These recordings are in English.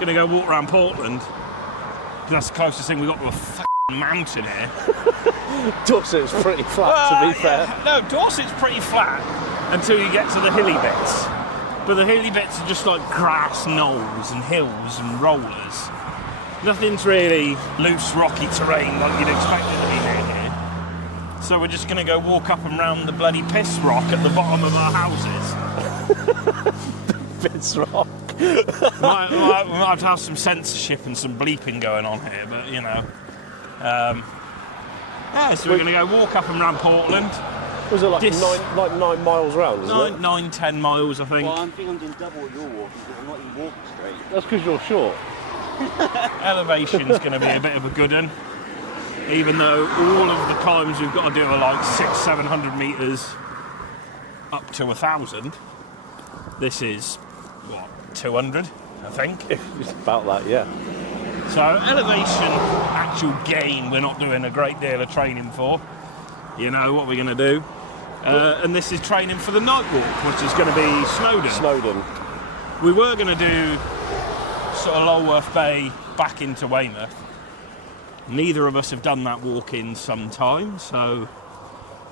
Gonna go walk around Portland. That's the closest thing we got to a f***ing mountain here. Dorset's pretty flat, to be fair. No, Dorset's pretty flat until you get to the hilly bits. But the hilly bits are just like grass knolls and hills and rollers. Nothing's really loose, rocky terrain like you'd expect it to be near here. So we're just gonna go walk up and round the bloody piss rock at the bottom of our houses. Piss rock. might have to have some censorship and some bleeping going on here, but you know. Yeah, so we're going to go walk up and round Portland. Was it like 9 miles round, isn't it? 9, 10 miles, I think. Well, I think I'm doing double what you're walking, because I'm not even walking straight. That's because you're short. Elevation's going to be a bit of a good one. Even though all of the climbs we've got to do are like 600-700 metres up to 1,000. This is, what, 200, I think? It's about that, yeah. So elevation, actual gain, we're not doing a great deal of training for. You know what we're going to do. And this is training for the night walk, which is going to be Snowdon. Snowdon. We were going to do sort of Lulworth Bay back into Weymouth. Neither of us have done that walk in some time, so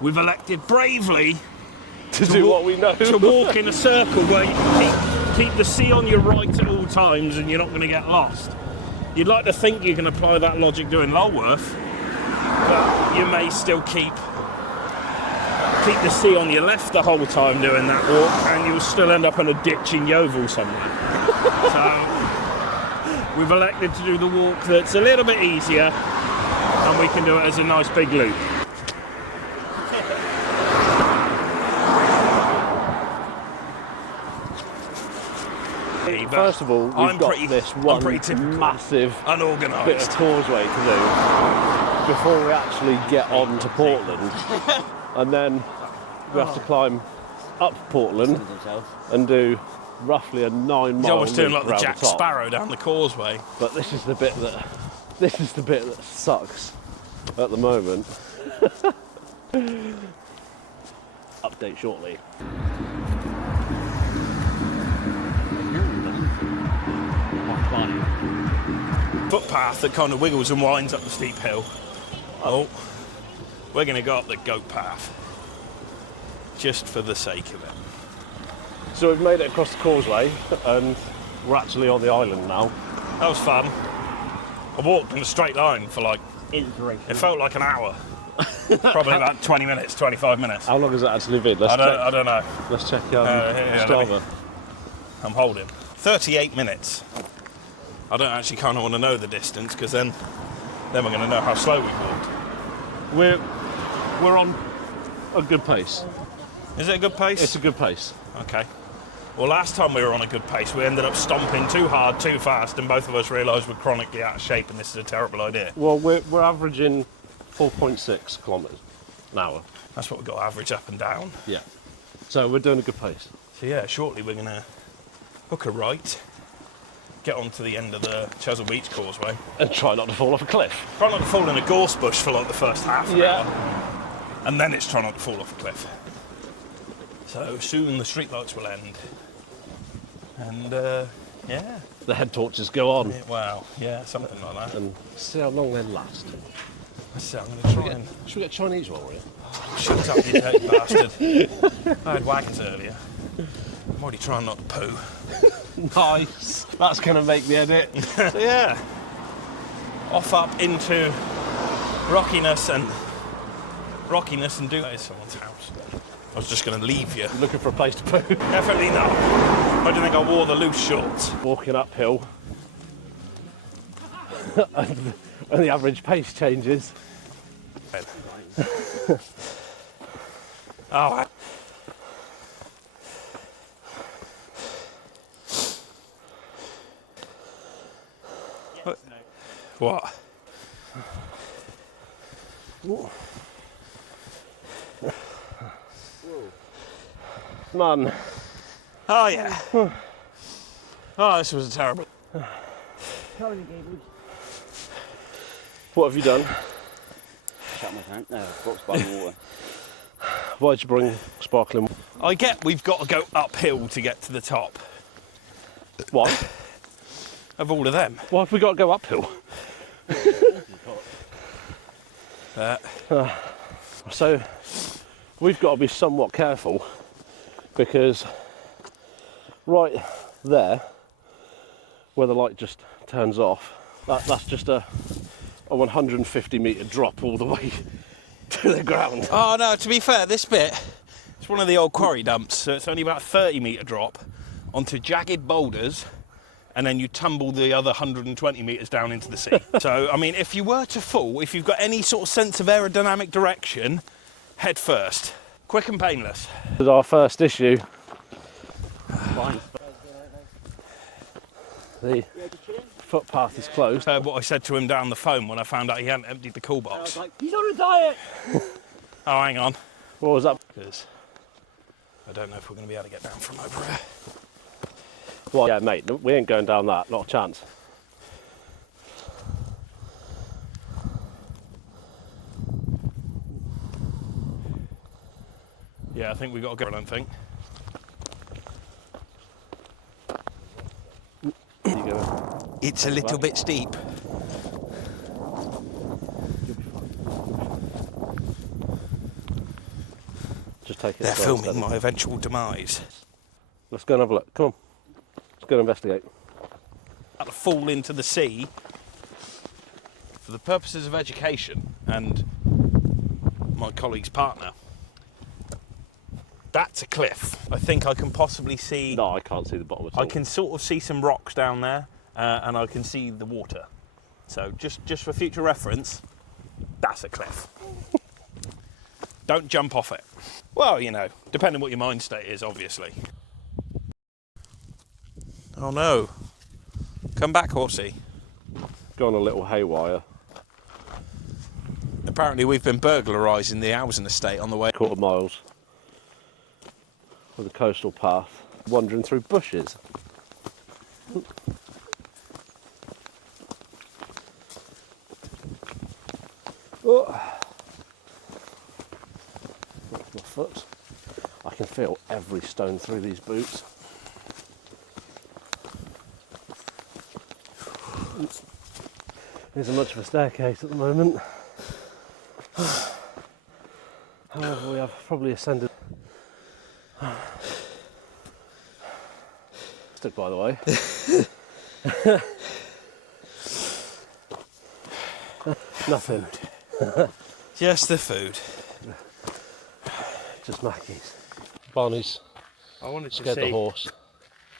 we've elected bravely to do what we know. To walk in a circle where you can keep the sea on your right at all times and you're not going to get lost. You'd like to think you can apply that logic doing Lulworth, but you may still keep the sea on your left the whole time doing that walk, and you'll still end up in a ditch in Yeovil somewhere. So we've elected to do the walk that's a little bit easier, and we can do it as a nice big loop. First of all, we've got this one massive unorganised bit of causeway to do before we actually get on to Portland. And then we have to climb up Portland and do roughly a 9 mile He's almost doing like the Jack top. Sparrow down the causeway. But this is the bit that sucks at the moment. Update shortly. Footpath that kind of wiggles and winds up the steep hill. Oh, we're going to go up the goat path just for the sake of it. So we've made it across the causeway and we're actually on the island now. That was fun. I walked in a straight line for like, it felt like an hour. Probably about 20 minutes, 25 minutes. How long has it actually been? I don't know. Let's check Strava. I'm holding. 38 minutes. I don't actually kind of want to know the distance, because then we're going to know how slow we've walked. We're on a good pace. Is it a good pace? It's a good pace. Okay. Well, last time we were on a good pace, we ended up stomping too hard, too fast, and both of us realised we're chronically out of shape, and this is a terrible idea. Well, we're averaging 4.6 kilometres an hour. That's what we've got to average up and down. Yeah. So we're doing a good pace. So yeah, shortly we're going to hook a right, get onto the end of the Chesil Beach causeway. And try not to fall off a cliff. Try not to fall in a gorse bush for like the first half an hour. And then it's try not to fall off a cliff. So soon the streetlights will end. And yeah. The head torches go on. Wow, yeah, something like that. And see how long they last. Let's see, I'm going to try and... Should we get Chinese while we're here? Shut up, you dirty bastard. I had wagons earlier. I'm already trying not to poo. Nice. That's going to make the edit. So yeah. Off up into rockiness and do that is someone's house. I was just going to leave you. Looking for a place to poo? Definitely not. Why do you think I wore the loose shorts? Walking uphill. and the average pace changes. Oh. What? None. Oh yeah. Oh, this was terrible. What have you done? Shut my pants. No, got sparkling water. Why'd you bring sparkling water? I get we've got to go uphill to get to the top. Why? of all of them. Why have we got to go uphill? So we've got to be somewhat careful because right there, where the light just turns off, that's just a 150 metre drop all the way to the ground. Oh no, to be fair, this bit, it's one of the old quarry dumps, so it's only about a 30 metre drop onto jagged boulders, and then you tumble the other 120 metres down into the sea. So, I mean, if you were to fall, if you've got any sort of sense of aerodynamic direction, head first. Quick and painless. This is our first issue. Fine. The footpath is closed. Heard what I said to him down the phone when I found out he hadn't emptied the cool I was box. like, he's on a diet! Oh, hang on. What was that? Because I don't know if we're going to be able to get down from over here. Well, yeah, mate, we ain't going down that, not a chance. Yeah, I think we've got to go, I don't think. You go. It's a little bit steep. Just take it. They're slow, filming steady. my eventual demise. Let's go and have a look. Come on. Let's go and investigate. To fall into the sea for the purposes of education and my colleague's partner. That's a cliff. I think I can possibly see. No, I can't see the bottom at all. I can sort of see some rocks down there, and I can see the water. So just for future reference, that's a cliff. Don't jump off it. Well, you know, depending what your mind state is, obviously. Oh no. Come back, horsey. Gone a little haywire. Apparently we've been burglarising the housing estate on the way. Quarter miles with a coastal path, wandering through bushes. Oh. That's my foot. I can feel every stone through these boots. There isn't much of a staircase at the moment. However, we have probably ascended. Stick, by the way. Nothing. Just the food. Just Mackies. Barney's I wanted to scared the horse.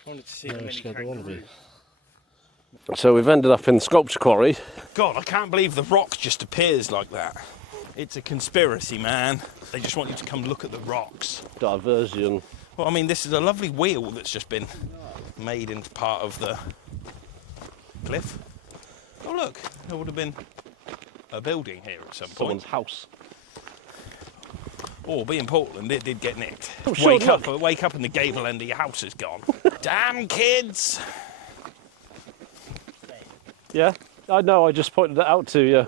Wanted to see No, the mini scared the kangaroo. wallaby. So we've ended up in the sculpture quarry. God, I can't believe the rock just appears like that. It's a conspiracy, man. They just want you to come look at the rocks. Diversion. Well, I mean, this is a lovely wheel that's just been made into part of the cliff. Oh, look, there would have been a building here at some Someone's point. house. Or being Portland, it did get nicked. Oh, sure, Wake up and the gable end of your house is gone. Damn kids! Yeah? I know, I just pointed it out to you.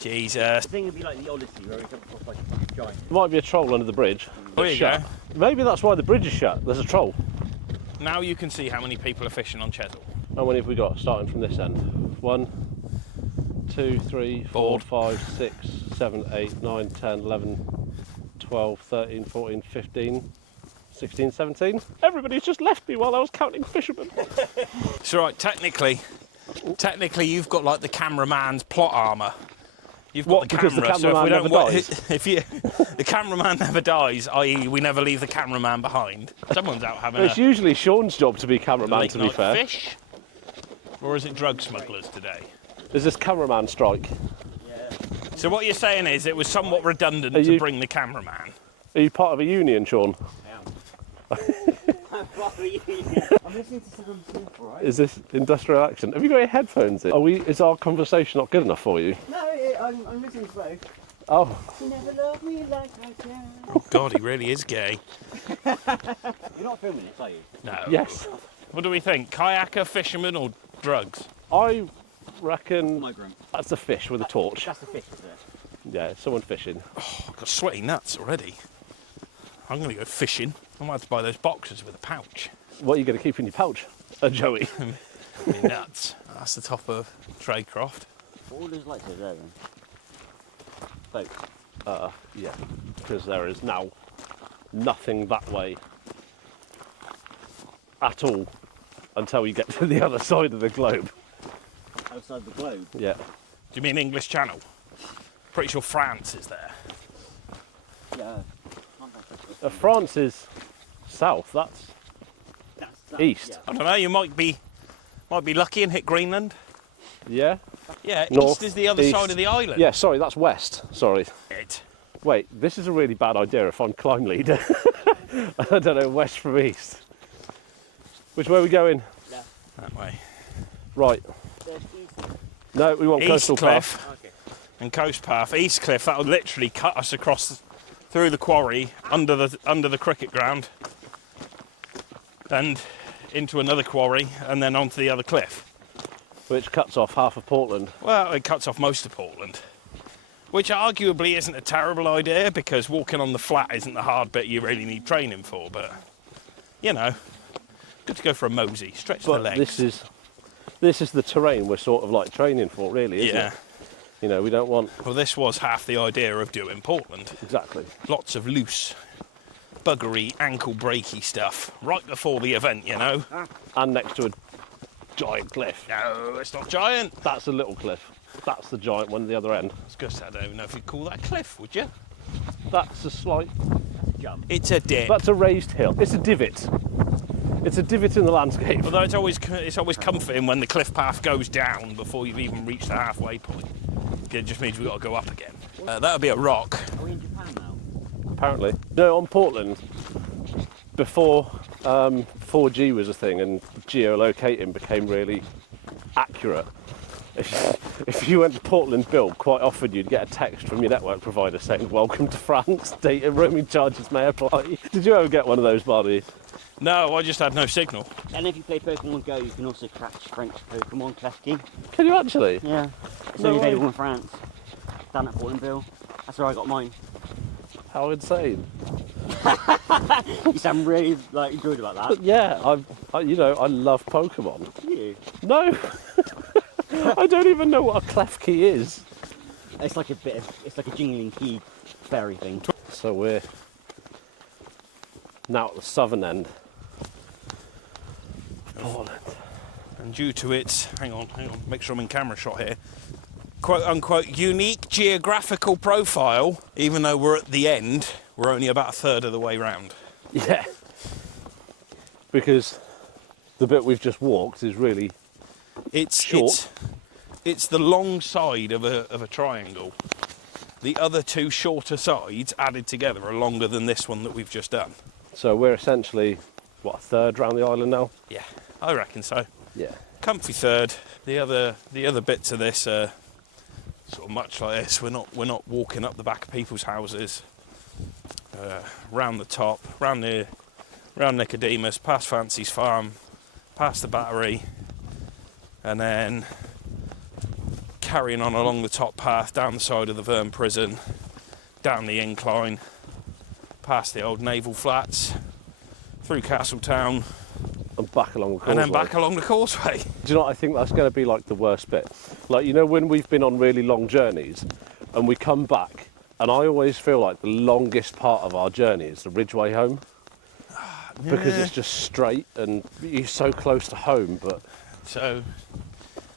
Jesus. I think it'd be like the Odyssey where he comes across like a fucking giant. There might be a troll under the bridge. There It's you shut. go. Maybe that's why the bridge is shut. There's a troll. Now you can see how many people are fishing on Chesil. How many have we got starting from this end? 1, 2, 3, 4, Bored. 5, 6, 7, 8, 9, 10, 11, 12, 13, 14, 15, 16, 17. Everybody's just left me while I was counting fishermen. It's right, technically you've got like the cameraman's plot armour. You've got What, the because the camera, so if we cameraman don't never dies? if you the cameraman never dies, i.e. we never leave the cameraman behind. Someone's out having It's a usually Sean's job to be cameraman, late to be night fair. fish. Or is it drug smugglers today? There's this cameraman strike. Yeah. So what you're saying is it was somewhat redundant Are to you- bring the cameraman. Are you part of a union, Sean? I'm listening to some stuff, right? Is this industrial action? Have you got your headphones in? Is our conversation not good enough for you? No, I'm listening to both. Oh, You never love me like I can. Oh God, he really is gay. You're not filming this, are you? No. yes. What do we think? Kayaker, fisherman, or drugs? I reckon Migrant. that's a fish with a torch. That's the fish, is it? Yeah, someone fishing. Oh, I've got sweaty nuts already. I'm going to go fishing. I might have to buy those boxes with a pouch. What are you going to keep in your pouch? A Joey. Be nuts. That's the top of Traycroft. What all those lights over there then? Boat. Yeah, because there is now nothing that way at all until you get to the other side of the globe. Outside the globe? Yeah. Do you mean English Channel? Pretty sure France is there. Yeah. France is south, that's east. Yeah. I don't know, you might be lucky and hit Greenland. Yeah? Yeah, North, east is the other east. side of the island. Yeah, sorry, that's west. Sorry. It. Wait, this is a really bad idea if I'm climb leader. I don't know, west from east. Which way are we going? Left. That way. Right. There's east. No, we want East coastal Cliff path. Okay. and Coast Path. East Cliff, that'll literally cut us across through the quarry, under the cricket ground, and into another quarry, and then onto the other cliff. Which cuts off half of Portland. Well, it cuts off most of Portland, which arguably isn't a terrible idea, because walking on the flat isn't the hard bit you really need training for, but, you know, good to go for a mosey, stretch the But legs. this is the terrain we're sort of like training for, really, isn't Yeah. it? You know, we don't want... Well, this was half the idea of doing Portland. Exactly. Lots of loose, buggery, ankle breaky stuff right before the event, you know. And next to a giant cliff. No, it's not giant. That's a little cliff. That's the giant one at the other end. I was going to say, I don't even know if you'd call that a cliff, would you? That's a slight... Jump. It's a dip. That's a raised hill. It's a divot. It's a divot in the landscape. Although it's always comforting when the cliff path goes down before you've even reached the halfway point. It just means we've got to go up again. That'll be a rock. Are we in Japan now? Apparently. No, on Portland, before 4G was a thing and geolocating became really accurate, if you went to Portland build, quite often you'd get a text from your network provider saying, "Welcome to France, data roaming charges may apply." Did you ever get one of those, Barney? No, I just had no signal. And if you play Pokemon Go, you can also catch French Pokemon Klefki. Can you actually? Yeah. It's No only way. available in France. Down at Portlandville. That's where I got mine. How insane. You sound really enjoyed about that. But yeah, I love Pokemon. You? No, I don't even know what a clef key is. It's like a jingling key fairy thing. So we're now at the southern end of Portland. And due to its, hang on, make sure I'm in camera shot here, quote unquote unique geographical profile, even though we're at the end, we're only about a third of the way round. Yeah, because the bit we've just walked is really short. It's the long side of a triangle. The other two shorter sides added together are longer than this one that we've just done. So we're essentially, what, a third round the island now? Yeah, I reckon so. Yeah. Comfy third. The other bits of this are sort of much like this. We're not walking up the back of people's houses, round the top, round Nicodemus, past Fancy's farm, past the battery, and then carrying on along the top path, down the side of the Verne prison, down the incline, past the old naval flats, through Castletown, And back along the causeway. and then back along the causeway. Do you know what I think that's going to be like the worst bit? Like, you know, when we've been on really long journeys and we come back, and I always feel like the longest part of our journey is the Ridgeway home. Because it's just straight and you're so close to home, but... So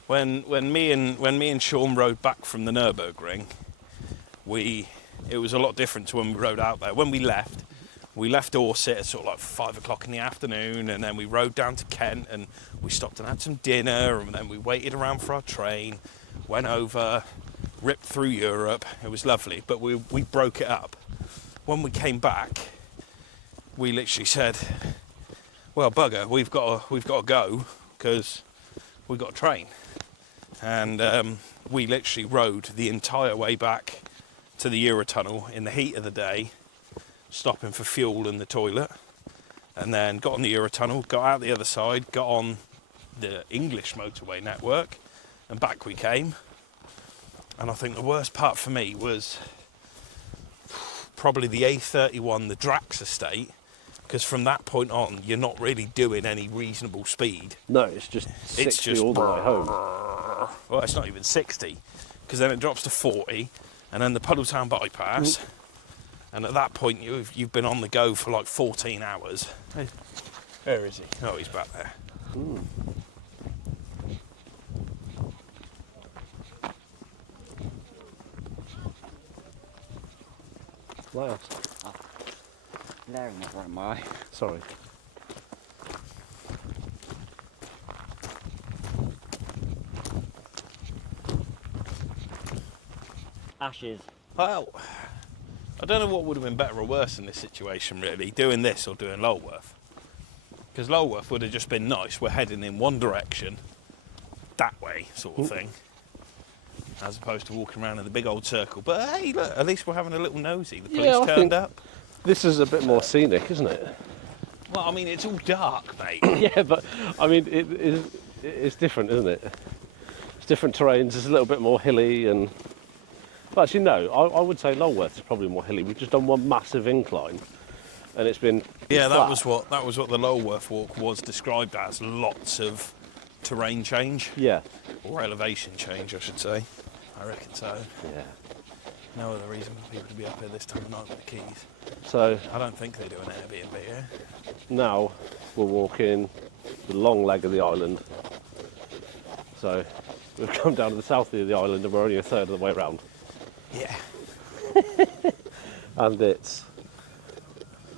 when me and Sean rode back from the Nürburgring, it was a lot different to when we rode out there. When we left Dorset at sort of like 5 o'clock in the afternoon, and then we rode down to Kent and we stopped and had some dinner, and then we waited around for our train, went over, ripped through Europe. It was lovely, but we broke it up. When we came back, we literally said, well, bugger, we've got to go because we've got a train. And we literally rode the entire way back to the Eurotunnel in the heat of the day, stopping for fuel and the toilet, and then got on the Eurotunnel, got out the other side, got on the English motorway network, and back we came. And I think the worst part for me was probably the A31, the Drax estate, because from that point on, you're not really doing any reasonable speed. No, it's just 60 all the way home. Well, it's not even 60, because then it drops to 40, and then the Puddletown bypass, and at that point you've been on the go for like 14 hours. Hey, where is he? Oh, he's back there. Wow. Blaring over in my eye. Sorry. Ashes. Well, I don't know what would have been better or worse in this situation, really, doing this or doing Lulworth. Because Lulworth would have just been nice. We're heading in one direction, that way, sort of thing, as opposed to walking around in the big old circle. But hey, look, at least we're having a little nosy. The police I turned think up. This is a bit more scenic, isn't it? Well, I mean, it's all dark, mate. Yeah, but I mean, it's different, isn't it? It's different terrains. It's a little bit more hilly, and but actually, no, I would say Lulworth is probably more hilly. We've just done one massive incline, and it's been Yeah, flat. that was what the Lulworth walk was described as. Lots of terrain change, Yeah, or elevation change, I should say. I reckon so. yeah. No other reason for people to be up here this time of night with the keys. So I don't think they do an Airbnb here. now we're walking the long leg of the island. So we've come down to the south of the island, and we're only a third of the way around. Yeah. And it's,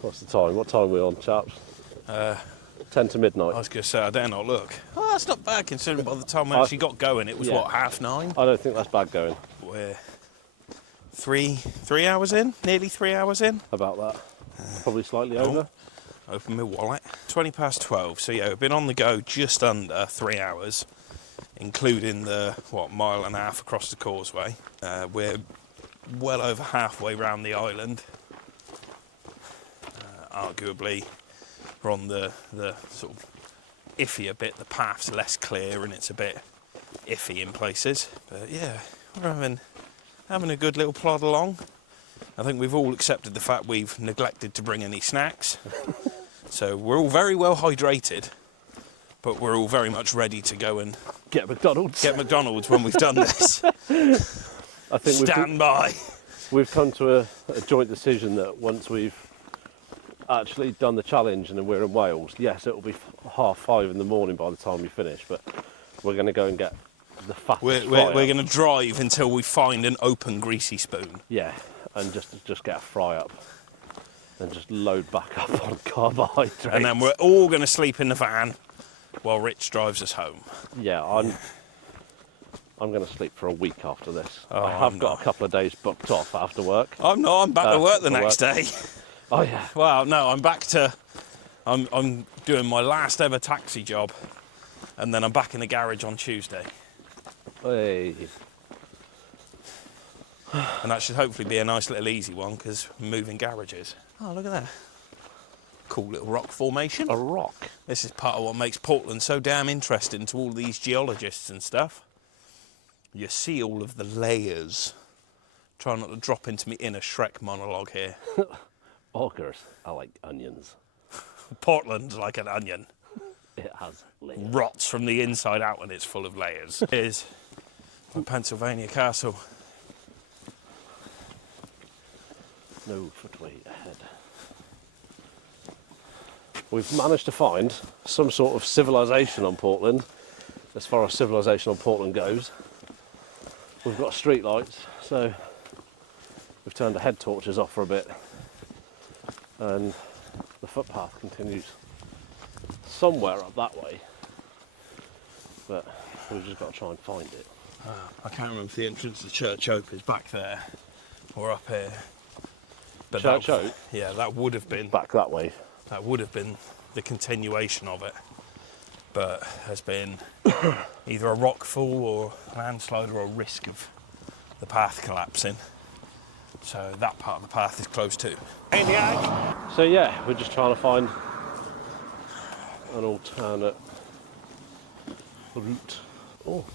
what's the time? What time are we on, chaps? 10 to midnight. I was going to say, I dare not look. Oh, that's not bad considering by the time we actually got going, it was, Yeah. what, 9:30? I don't think that's bad going. We're three hours in? Nearly 3 hours in? About that. Probably slightly over. Open my wallet. 12:20. So yeah, we've been on the go just under 3 hours, including the, mile and a half across the causeway. We're well over halfway round the island. Arguably, we're on the sort of iffier bit. The path's less clear and it's a bit iffy in places. But yeah, we're having a good little plod along. I think we've all accepted the fact we've neglected to bring any snacks. So we're all very well hydrated, but we're all very much ready to go and Get McDonald's. get McDonald's when we've done this. I think Stand by. we've come to a joint decision that once we've actually done the challenge and then we're in Wales, yes, it'll be 5:30 in the morning by the time we finish, but we're going to go and get the fastest We're fry going to drive until we find an open greasy spoon. Yeah, and just get a fry up and just load back up on carbohydrates. And then we're all going to sleep in the van while Rich drives us home. Yeah, I'm going to sleep for a week after this. Oh, I have I'm got not. a couple of days booked off after work. I'm back to work the for next work. day. Oh yeah. Well, no, I'm doing my last ever taxi job, and then I'm back in the garage on Tuesday. Hey. And that should hopefully be a nice little easy one, because we're moving garages. Oh, look at that. Cool little rock formation. A rock. This is part of what makes Portland so damn interesting to all these geologists and stuff. You see all of the layers. Try not to drop into me inner Shrek monologue here. Augers are like onions. Portland's like an onion. It has layers. Rots from the inside out and it's full of layers. Here's my Pennsylvania castle. No footway ahead. We've managed to find some sort of civilization on Portland, as far as civilization on Portland goes. We've got street lights, so we've turned the head torches off for a bit, and the footpath continues somewhere up that way, but we've just got to try and find it. I can't remember if the entrance to Church Oak is back there or up here. But Church Oak? Yeah, that would have been Back that way. That would have been the continuation of it, but there's been either a rock fall or landslide or a risk of the path collapsing. So that part of the path is closed too. So yeah, we're just trying to find an alternate route. Oh,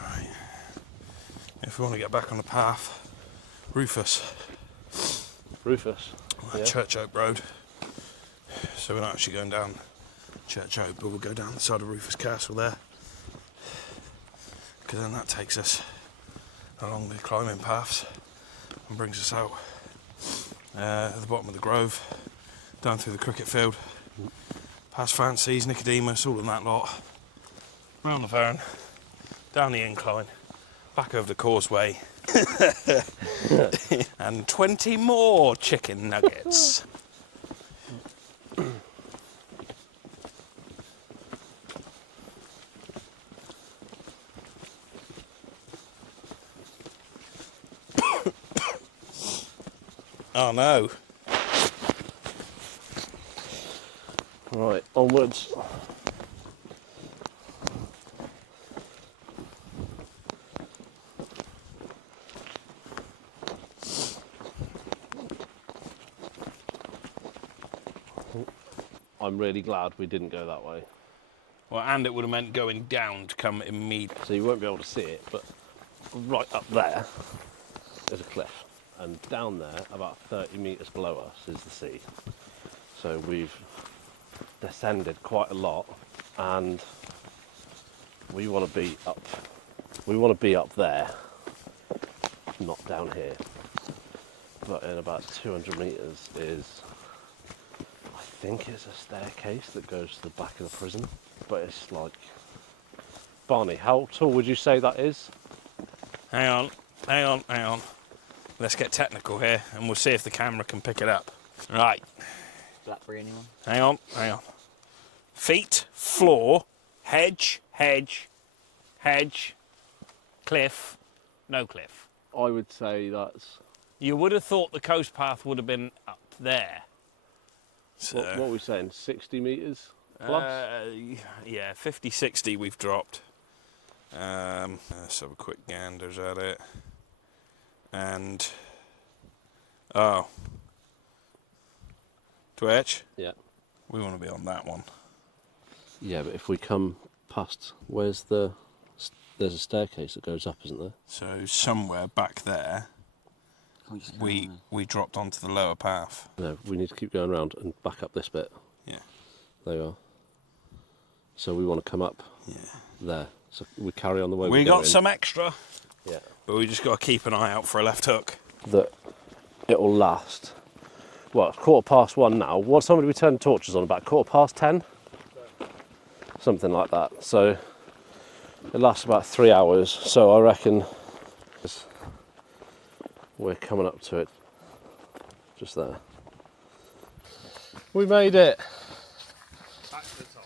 Right. If we want to get back on the path, Rufus, Rufus. Yeah. Church Oak Road. So we're not actually going down Church Oak, but we'll go down the side of Rufus Castle there. Because then that takes us along the climbing paths and brings us out at the bottom of the grove, down through the cricket field, past Fancies, Nicodemus, all of that lot, round the Verne, down the incline, back over the causeway, and 20 more chicken nuggets. Oh no. Right, onwards. I'm really glad we didn't go that way. Well, and it would have meant going down to come immediately. So you won't be able to see it, but right up there is a cliff. And down there, about 30 metres below us, is the sea. So we've descended quite a lot, and we want to be up. We want to be up there, not down here. But in about 200 metres is, I think it's a staircase that goes to the back of the prison. But it's like, Barney, how tall would you say that is? Hang on. Let's get technical here and we'll see if the camera can pick it up. Right. Blackberry, anyone? Hang on. Feet, floor, hedge, cliff, no cliff. I would say that's... You would have thought the coast path would have been up there. So, What are we saying, 60 metres plus? yeah, 50, 60 we've dropped. Let's have a quick ganders at it. And, oh, Twitch? Yeah. We want to be on that one. Yeah, but if we come past, there's a staircase that goes up, isn't there? So somewhere back there, we dropped onto the lower path. No, we need to keep going around and back up this bit. Yeah. There you are. So we want to come up there. So we carry on the way We we're got going. some extra. Yeah. But we just got to keep an eye out for a left hook. That it'll last. Well, it's 1:15 now. What somebody we turned torches on about 10:15? Something like that. So it lasts about 3 hours. So I reckon we're coming up to it. Just there. We made it. Back to the top.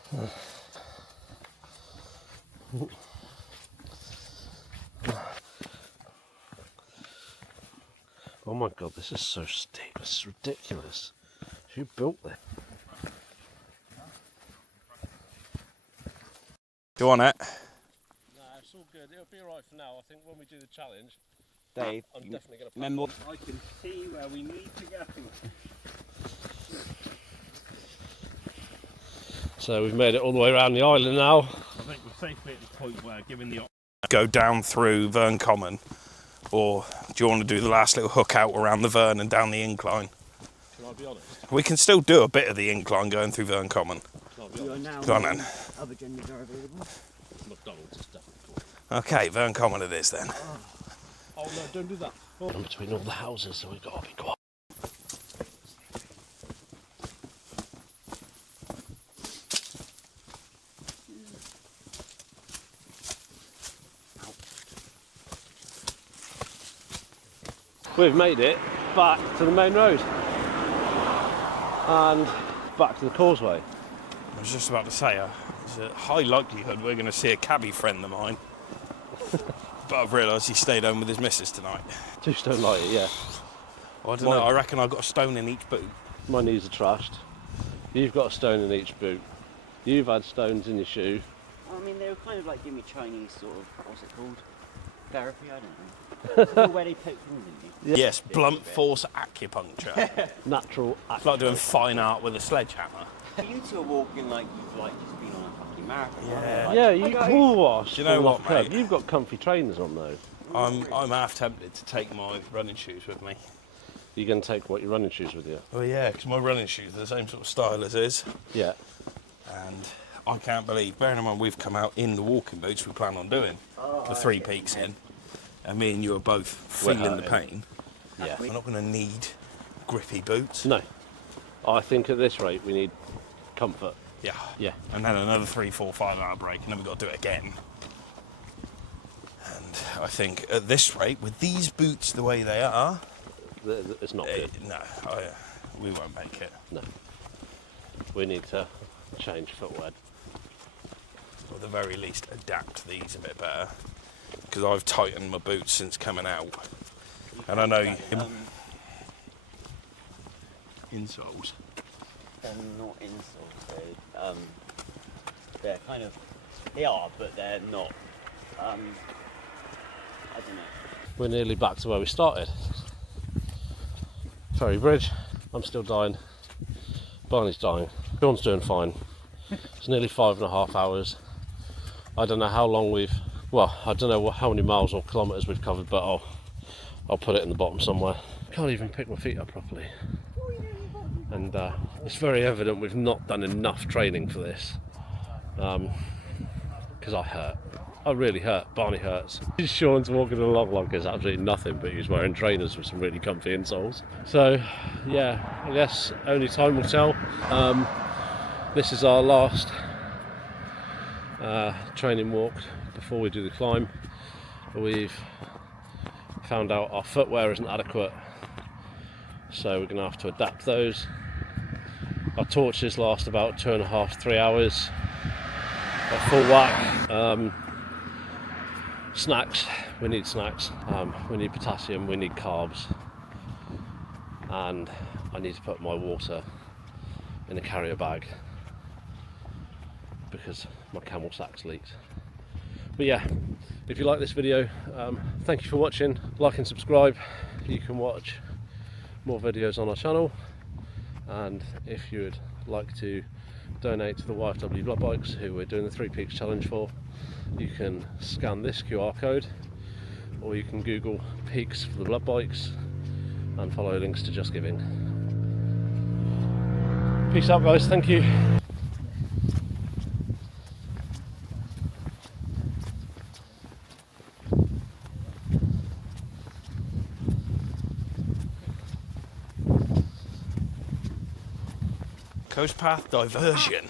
Oh my god, this is so steep. This is ridiculous. Who built this? Do you want it? No, it's all good. It'll be alright for now. I think when we do the challenge, Dave, I'm definitely going to remember. I can see where we need to go. So we've made it all the way around the island now. I think we're safely at the point where, given the go down through Verne Common, or do you want to do the last little hook out around the Verne and down the incline? Can I be honest? We can still do a bit of the incline going through Verne Common. You are now Go on then. other genders are available. McDonald's is definitely cool. Okay, Verne Common it is then. Oh no, don't do that. In between all the houses, so we've got to be quiet. We've made it back to the main road and back to the causeway. I was just about to say, there's a high likelihood we're going to see a cabbie friend of mine. But I've realised he stayed home with his missus tonight. Just don't like it, yeah. Well, I don't know, I reckon I've got a stone in each boot. My knees are trashed. You've got a stone in each boot. You've had stones in your shoe. I mean, they were kind of like giving me Chinese sort of, what's it called? Therapy, I don't know. Where they poke things in you. Yes, blunt force acupuncture. Natural It's like doing fine art with a sledgehammer. You two are walking like you've like just been on a fucking marathon. Yeah. Like, Yeah, you wool wash. Do you know what, mate? You've got comfy trainers on though. I'm half tempted to take my running shoes with me. You can take what your running shoes with you. Oh yeah, because my running shoes are the same sort of style as his. Yeah. And I can't believe, bearing in mind we've come out in the walking boots we plan on doing, the 3 peaks in, and me and you are both feeling the pain. Yeah. We're not going to need grippy boots. No. I think at this rate we need comfort. Yeah. Yeah. And then another 3, 4, 5 hour break, and then we've got to do it again. And I think at this rate, with these boots the way they are, It's not good. no, we won't make it. No. We need to change footwear. Or at the very least, adapt these a bit better. Because I've tightened my boots since coming out. And I know insoles. They're not insoles, they're kind of, they are, but they're not, I don't know. We're nearly back to where we started. Ferry Bridge. I'm still dying. Barney's dying. Sean's doing fine. It's nearly 5.5 hours. I don't know how long I don't know how many miles or kilometres we've covered, but I'll put it in the bottom somewhere. Can't even pick my feet up properly. And it's very evident we've not done enough training for this. Because I hurt. I really hurt. Barney hurts. Sean's walking along like it's absolutely nothing, but he's wearing trainers with some really comfy insoles. So, yeah, I guess only time will tell. This is our last training walk before we do the climb. We've found out our footwear isn't adequate, so we're going to have to adapt those. Our torches last about 2.5 to 3 hours at full whack. Snacks, we need snacks, we need potassium, we need carbs, and I need to put my water in a carrier bag because my camel sack's leaked. But yeah, if you like this video, thank you for watching. Like and subscribe. You can watch more videos on our channel, and if you would like to donate to the YFW Blood Bikes, who we're doing the 3 Peaks Challenge for, you can scan this QR code, or you can Google Peaks for the Blood Bikes and follow links to Just Giving. Peace out, guys. Thank you. Coast path diversion.